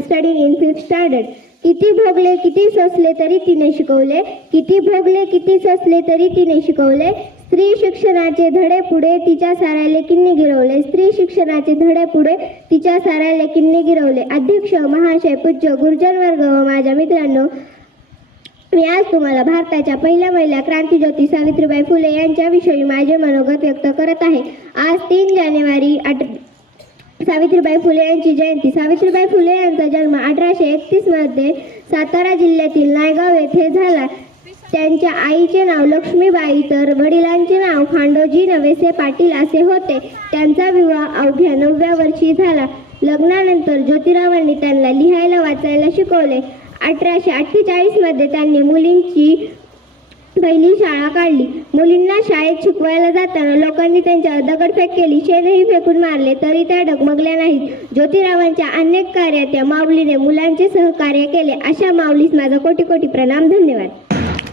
studying in 5th standard. किती भोगले किती सोसले तरी तिने शिकवले, किती भोगले किती सोसले तरी तिने शिकवले. स्त्री शिक्षणाचे धडे पुढे तिच्या साऱ्या लेकींनी गिरवले. स्त्री शिक्षणाचे धडे पुढे तिच्या साऱ्या लेकींनी गिरवले. अध्यक्ष महाशय, पूज्य गुरुजन वर्ग व माझ्या मित्रांनो, मी आज तुम्हाला भारताच्या पहिल्या महिला क्रांतिज्योती सावित्रीबाई फुले यांच्याविषयी माझे मनोगत व्यक्त करत आहे. आज 3 जानेवारी सावित्रीबाई फुले यांची जयंती. सावित्रीबाई फुले यांचा जन्म 1831 मध्ये सातारा जिल्ह्यातील नायगाव येथे झाला. त्यांच्या आईचे नाव लक्ष्मीबाई तर वडिलांचे नाव खांडोजी नवेसे पाटील असे होते. त्यांचा विवाह अवघ्या 9व्या वर्षी झाला. लग्नानंतर ज्योतिरावांनी त्यांना लिहायला वाचायला शिकवले. 1848 मध्ये त्यांनी मुलींची पहिली शाळा काढली. मुलींना शाळेत शिकवायला जाताना लोकांनी त्यांच्यावर दगडफेक केली, शेणही फेकून मारले, तरी त्या डगमगल्या नाहीत. ज्योतिरावांच्या अनेक कार्यात या माऊलीने मुलांचे सहकार्य केले. अशा माऊलीस माझा कोटी कोटी प्रणाम. धन्यवाद.